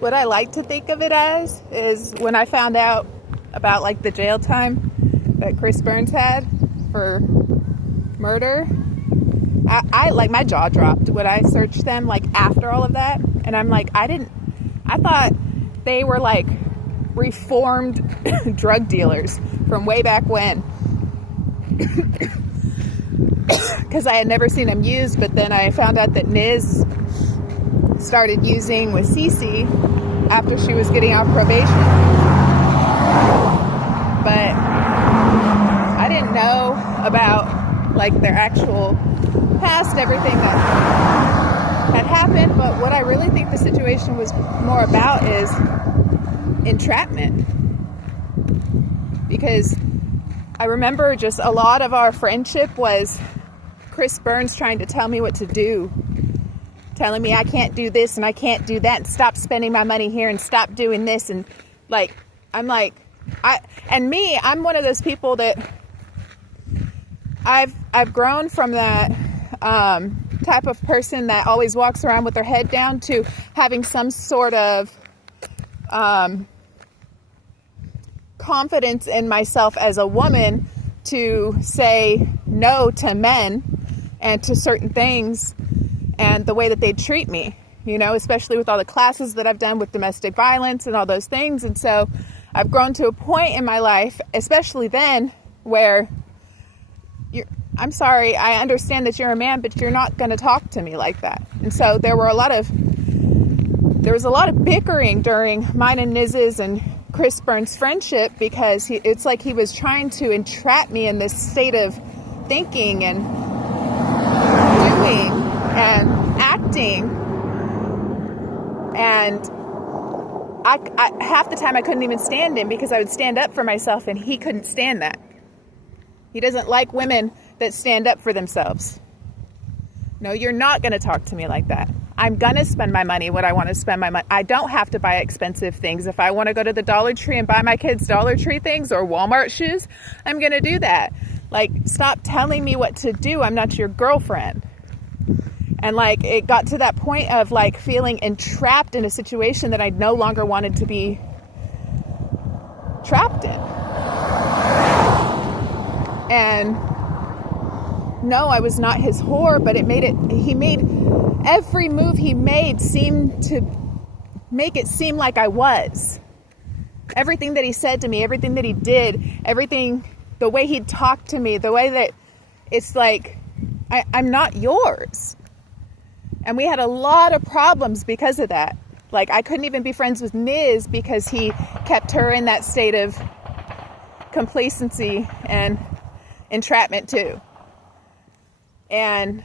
what I like to think of it as is when I found out about like the jail time that Chris Burns had for murder, I like my jaw dropped when I searched them like after all of that, and I'm like, I thought they were like reformed drug dealers from way back when, because I had never seen them used. But then I found out that Niz started using with Cece after she was getting out probation, but I didn't know about like their actual past, everything that had happened. But what I really think the situation was more about is entrapment, because I remember just a lot of our friendship was Chris Burns trying to tell me what to do, telling me I can't do this and I can't do that, and stop spending my money here and stop doing this. And like, I'm like, I'm one of those people that I've grown from that type of person that always walks around with their head down to having some sort of confidence in myself as a woman to say no to men and to certain things and the way that they treat me, you know, especially with all the classes that I've done with domestic violence and all those things. And so I've grown to a point in my life, especially then, where I'm sorry, I understand that you're a man, but you're not going to talk to me like that. And so there was a lot of bickering during mine and Niz's and Chris Burns' friendship, because it's like he was trying to entrap me in this state of thinking and doing and acting. And I half the time I couldn't even stand him, because I would stand up for myself and he couldn't stand that. He doesn't like women that stand up for themselves. No, you're not going to talk to me like that. I'm going to spend my money what I want to spend my money. I don't have to buy expensive things. If I want to go to the Dollar Tree and buy my kids Dollar Tree things or Walmart shoes, I'm going to do that. Like, stop telling me what to do. I'm not your girlfriend. And like, it got to that point of like feeling entrapped in a situation that I no longer wanted to be trapped in. And no, I was not his whore, but he made every move he made seem to make it seem like I was. Everything that he said to me, everything that he did, everything, the way he'd talk to me, the way that it's like, I'm not yours. And we had a lot of problems because of that. Like, I couldn't even be friends with Niz because he kept her in that state of complacency and entrapment too. And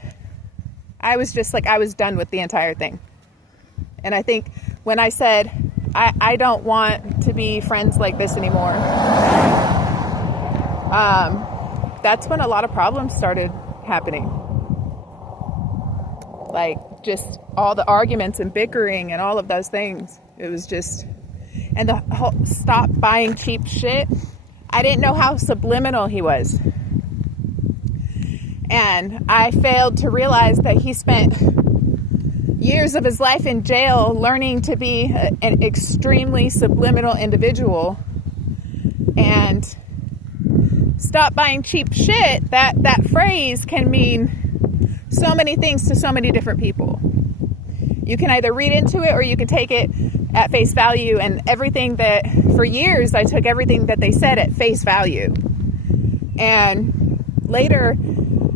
I was just like, I was done with the entire thing. And I think when I said, I don't want to be friends like this anymore, that's when a lot of problems started happening. Like, just all the arguments and bickering and all of those things. It was just, and the whole stop buying cheap shit. I didn't know how subliminal he was. And I failed to realize that he spent years of his life in jail learning to be an extremely subliminal individual. And stop buying cheap shit, that phrase can mean so many things to so many different people. You can either read into it or you can take it at face value. And everything that, for years, I took everything that they said at face value. And later,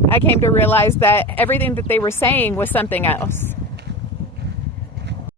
I came to realize that everything that they were saying was something else.